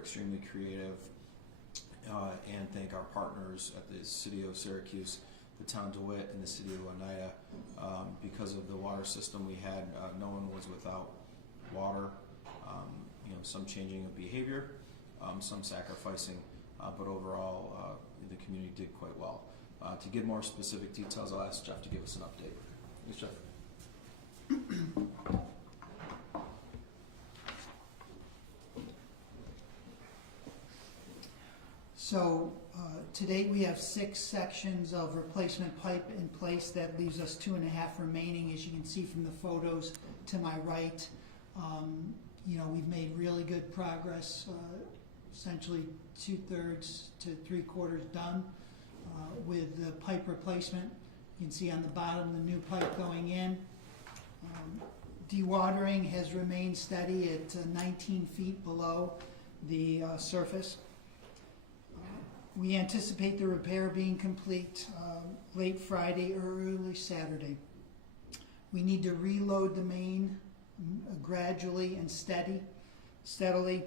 extremely creative, and thank our partners at the City of Syracuse, the town of DeWitt, and the City of Oneida. Because of the water system we had, no one was without water. Some changing of behavior, some sacrificing, but overall the community did quite well. To give more specific details, I'll ask Jeff to give us an update. Thanks, Jeff. So to date we have 6 sections of replacement pipe in place. That leaves us 2.5 remaining, as you can see from the photos to my right. We've made really good progress, essentially 2/3 to 3/4 done with the pipe replacement. You can see on the bottom the new pipe going in. Dewatering has remained steady at 19 feet below the surface. We anticipate the repair being complete late Friday or early Saturday. We need to reload the main gradually and steadily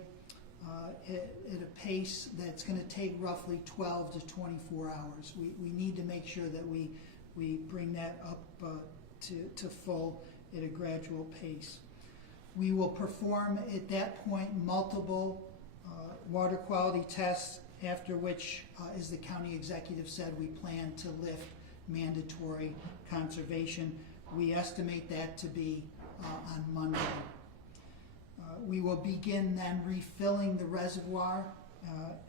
at a pace that's going to take roughly 12 to 24 hours. We need to make sure that we bring that up to full at a gradual pace. We will perform at that point multiple water quality tests, after which, as the county executive said, we plan to lift mandatory conservation. We estimate that to be on Monday. We will begin then refilling the reservoir,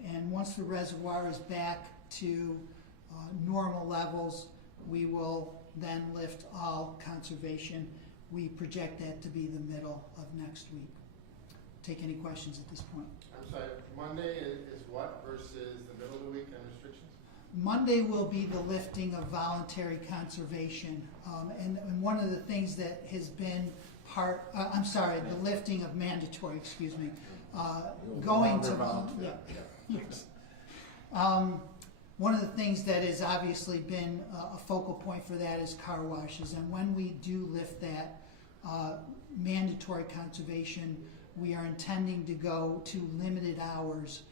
and once the reservoir is back to normal levels, we will then lift all conservation. We project that to be the middle of next week. Take any questions at this point. I'm sorry, Monday is what versus the middle of the week and restrictions? Monday will be the lifting of voluntary conservation. And one of the things that has been the lifting of mandatory, going to, yes. One of the things that has obviously been a focal point for that is car washes. And when we do lift that mandatory conservation, we are intending to go to limited hours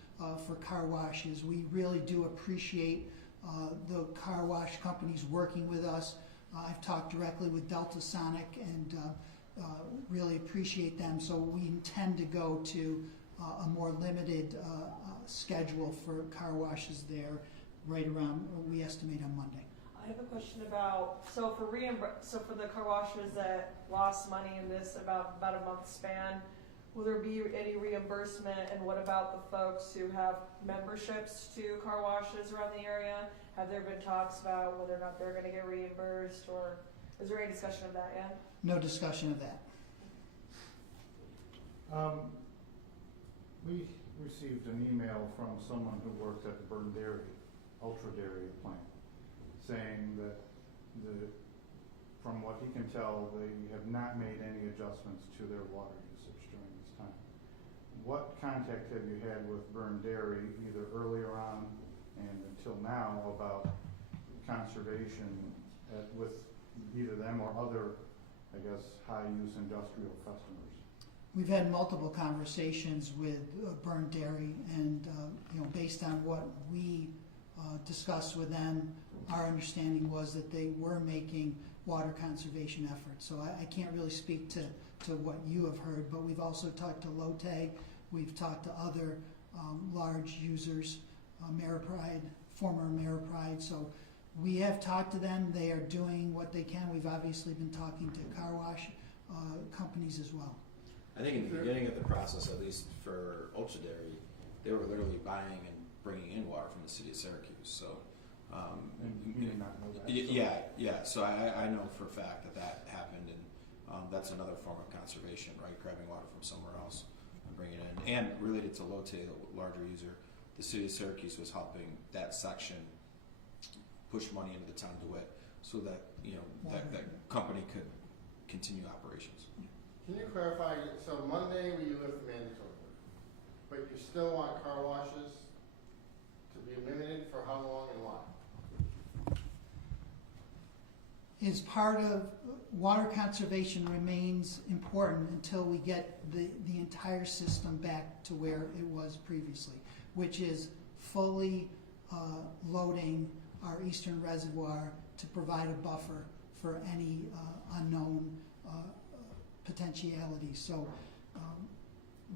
for car washes. We really do appreciate the car wash companies working with us. I've talked directly with Delta Sonic and really appreciate them. So we intend to go to a more limited schedule for car washes there right around, we estimate, on Monday. I have a question about, so for the car washes that lost money in this about a month span, will there be any reimbursement? And what about the folks who have memberships to car washes around the area? Have there been talks about whether or not they're going to get reimbursed, or is there any discussion of that yet? No discussion of that. We received an email from someone who works at the Burn Dairy, Ultra Dairy plant, saying that from what he can tell, they have not made any adjustments to their water usage during this time. What contact have you had with Burn Dairy, either earlier on and until now, about conservation with either them or other, high-use industrial customers? We've had multiple conversations with Burn Dairy, and based on what we discussed with them, our understanding was that they were making water conservation efforts. So I can't really speak to what you have heard, but we've also talked to Lotte, we've talked to other large users, Ameripride, former Ameripride. So we have talked to them. They are doing what they can. We've obviously been talking to car wash companies as well. I think in the beginning of the process, at least for Ultra Dairy, they were literally buying and bringing in water from the city of Syracuse. So, and you did not know that? Yeah. So I know for a fact that happened, and that's another form of conservation, right? Grabbing water from somewhere else and bringing it in. And related to Lotte, the larger user, the city of Syracuse was helping that section push money into the town of DeWitt so that that company could continue operations. Can you clarify, so Monday we lift mandatory, but you still want car washes to be limited for how long and why? is part of, water conservation remains important until we get the entire system back to where it was previously, which is fully loading our eastern reservoir to provide a buffer for any unknown potentialities. So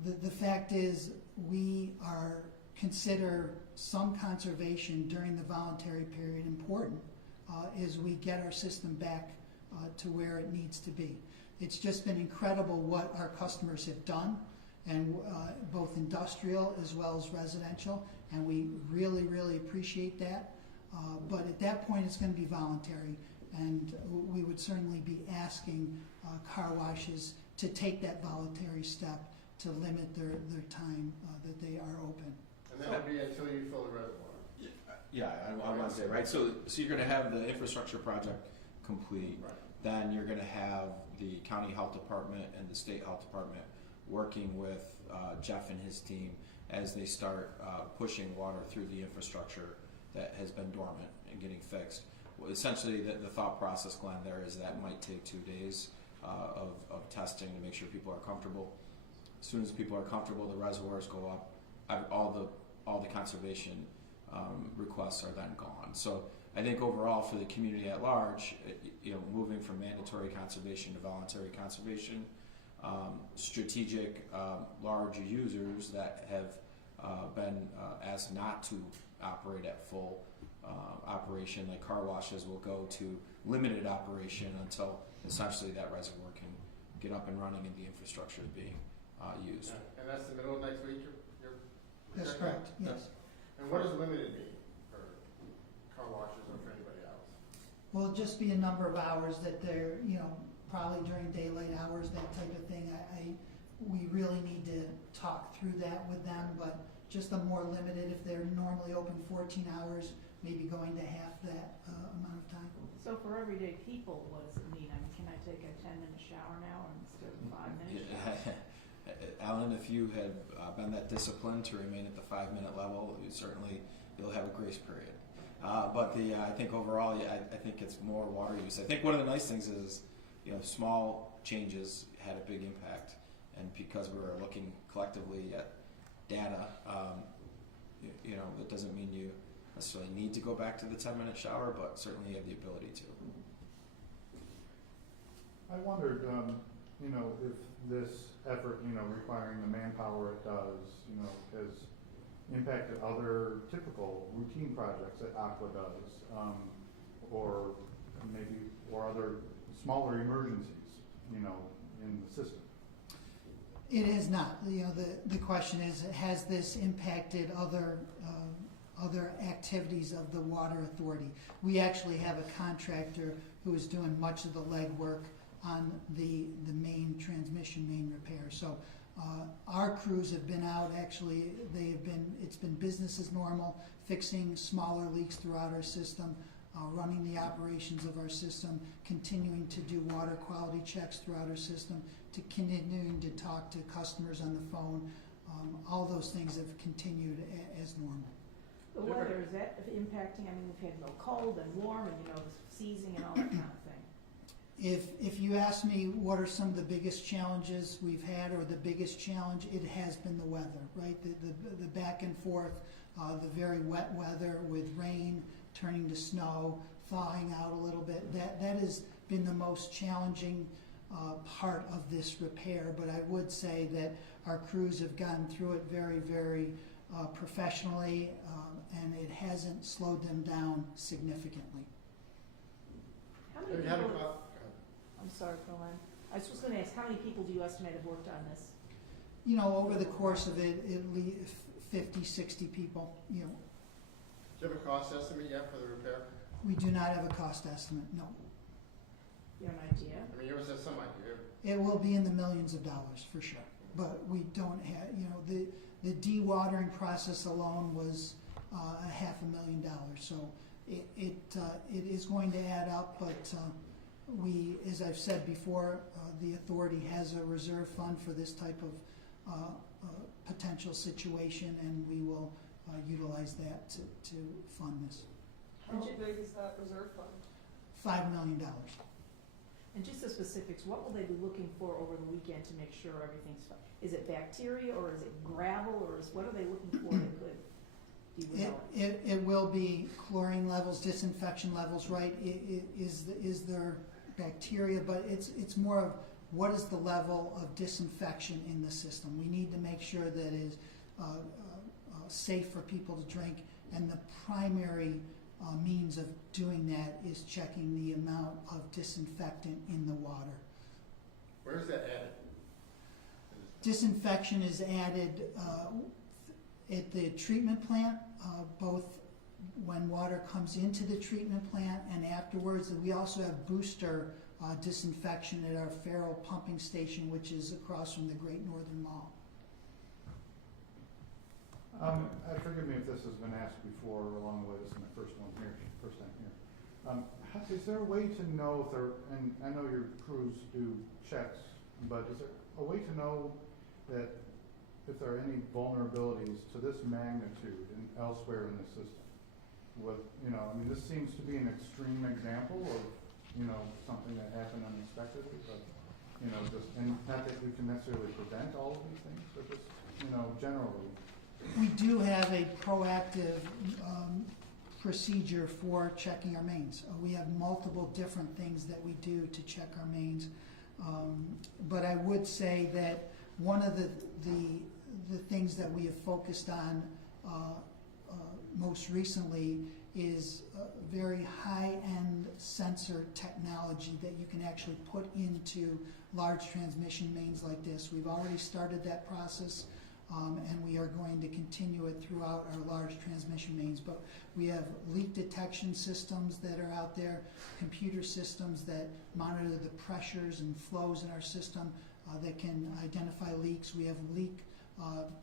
the fact is, we consider some conservation during the voluntary period important as we get our system back to where it needs to be. It's just been incredible what our customers have done, and both industrial as well as residential, and we really, really appreciate that. But at that point, it's going to be voluntary, and we would certainly be asking car washes to take that voluntary step to limit their time that they are open. And that would be until you fill the reservoir. Yeah, I want to say, right, so you're gonna have the infrastructure project complete. Right. Then you're gonna have the county health department and the state health department working with Jeff and his team as they start pushing water through the infrastructure that has been dormant and getting fixed. Well, essentially, the thought process, Glenn, there is that might take 2 days of testing to make sure people are comfortable. As soon as people are comfortable, the reservoirs go up. All the conservation requests are then gone. So I think overall for the community at large, moving from mandatory conservation to voluntary conservation, strategic large users that have been asked not to operate at full operation, like car washes, will go to limited operation until essentially that reservoir can get up and running and the infrastructure is being used. And that's the middle of next week? That's correct, yes. And what does limited mean for car washes or for anybody else? Will just be a number of hours that they're, probably during daylight hours, that type of thing. We really need to talk through that with them, but just a more limited, if they're normally open 14 hours, maybe going to half that amount of time. So for everyday people, what does it mean? I mean, can I take a 10-minute shower now instead of 5 minutes? Alan, if you had been that disciplined to remain at the 5-minute level, you'll have a grace period. But I think overall, I think it's more water use. I think one of the nice things is, small changes had a big impact, and because we were looking collectively at data, that doesn't mean you necessarily need to go back to the 10-minute shower, but certainly you have the ability to. I wondered, if this effort, requiring the manpower it does, has impacted other typical routine projects that Aqua does, or other smaller emergencies, in the system. It is not. The question is, has this impacted other activities of the water authority? We actually have a contractor who is doing much of the legwork on the main transmission main repair. So our crews have been out. Actually, it's been business as normal, fixing smaller leaks throughout our system, running the operations of our system, continuing to do water quality checks throughout our system, to continuing to talk to customers on the phone. All those things have continued as normal. The weather, is that impacting? I mean, we've had a little cold and warm and, the seizing and all that kind of thing. If you ask me what are some of the biggest challenges we've had, or the biggest challenge, it has been the weather, right? The back and forth, the very wet weather with rain turning to snow, thawing out a little bit. That has been the most challenging part of this repair. But I would say that our crews have gotten through it very, very professionally, and it hasn't slowed them down significantly. How Have many you had a people, I'm sorry, Colin. I was just going to ask, how many people do you estimate have worked on this? Over the course of it, at least 50, 60 people. Do you have a cost estimate yet for the repair? We do not have a cost estimate, no. You have an idea? I mean, you must have some idea. It will be in the millions of dollars for sure, but we don't have, the dewatering process alone was $500,000. So it is going to add up, but we, as I've said before, the authority has a reserve fund for this type of potential situation, and we will utilize that to fund this. How big is that reserve fund? $5 million. And just the specifics, what will they be looking for over the weekend to make sure everything's fine? Is it bacteria, or is it gravel, or what are they looking for that could, do you know? It will be chlorine levels, disinfection levels, right? Is there bacteria, but it's more of what is the level of disinfection in the system. We need to make sure that it is safe for people to drink, and the primary means of doing that is checking the amount of disinfectant in the water. Where is that added? Disinfection is added at the treatment plant, both when water comes into the treatment plant and afterwards. And we also have booster disinfection at our Farrell pumping station, which is across from the Great Northern Mall. Forgive me if this has been asked before along the way. This is my first time here. Is there a way to know if there, and I know your crews do checks, but is there a way to know that if there are any vulnerabilities to this magnitude and elsewhere in the system? With, this seems to be an extreme example of, something that happened unexpectedly, but, and not that we can necessarily prevent all of these things, but just, generally. We do have a proactive procedure for checking our mains. We have multiple different things that we do to check our mains. But I would say that one of the things that we have focused on most recently is very high-end sensor technology that you can actually put into large transmission mains like this. We've already started that process, and we are going to continue it throughout our large transmission mains. But we have leak detection systems that are out there, computer systems that monitor the pressures and flows in our system that can identify leaks. We have leak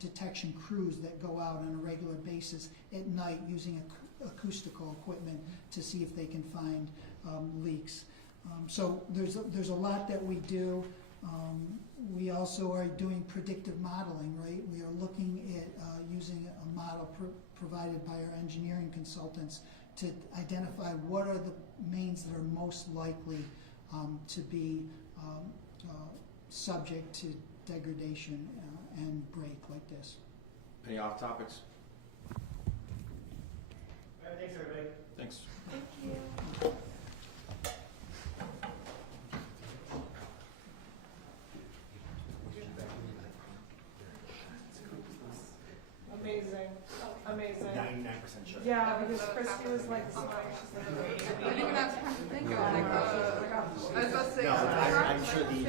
detection crews that go out on a regular basis at night using acoustical equipment to see if they can find leaks. So there's a lot that we do. We also are doing predictive modeling, right? We are looking at using a model provided by our engineering consultants to identify what are the mains that are most likely to be subject to degradation and break like this. Any off topics? Thanks, everybody. Thanks. Thank you. Amazing. 99% sure. Yeah, because Christy was like, she's like, I didn't even have time to think of it. I was about to say, No, I'm sure the